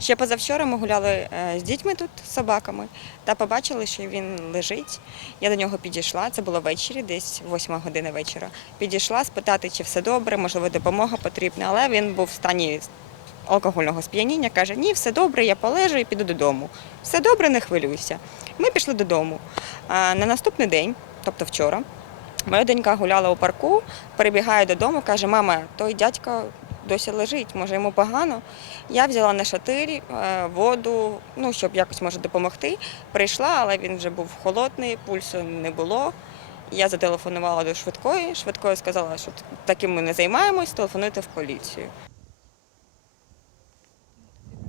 Ще позавчора ми гуляли е, з дітьми тут, з собаками, та побачили, що він лежить. Я до нього підійшла, це було ввечері, десь 8 година вечора. Підійшла спитати, чи все добре, можливо, допомога потрібна, але він був в стані алкогольного сп'яніння, каже, ні, все добре, я полежу і піду додому. Все добре, не хвилюйся. Ми пішли додому. А на наступний день, тобто вчора, моя донька гуляла у парку, перебігає додому, каже, мама, той дядько досі лежить, може йому погано. Я взяла на шатирі е, воду, ну, щоб якось може допомогти. Прийшла, але він вже був холодний, пульсу не було. Я зателефонувала до швидкої. Швидкої сказала, що таким ми не займаємось, телефонуйте в поліцію.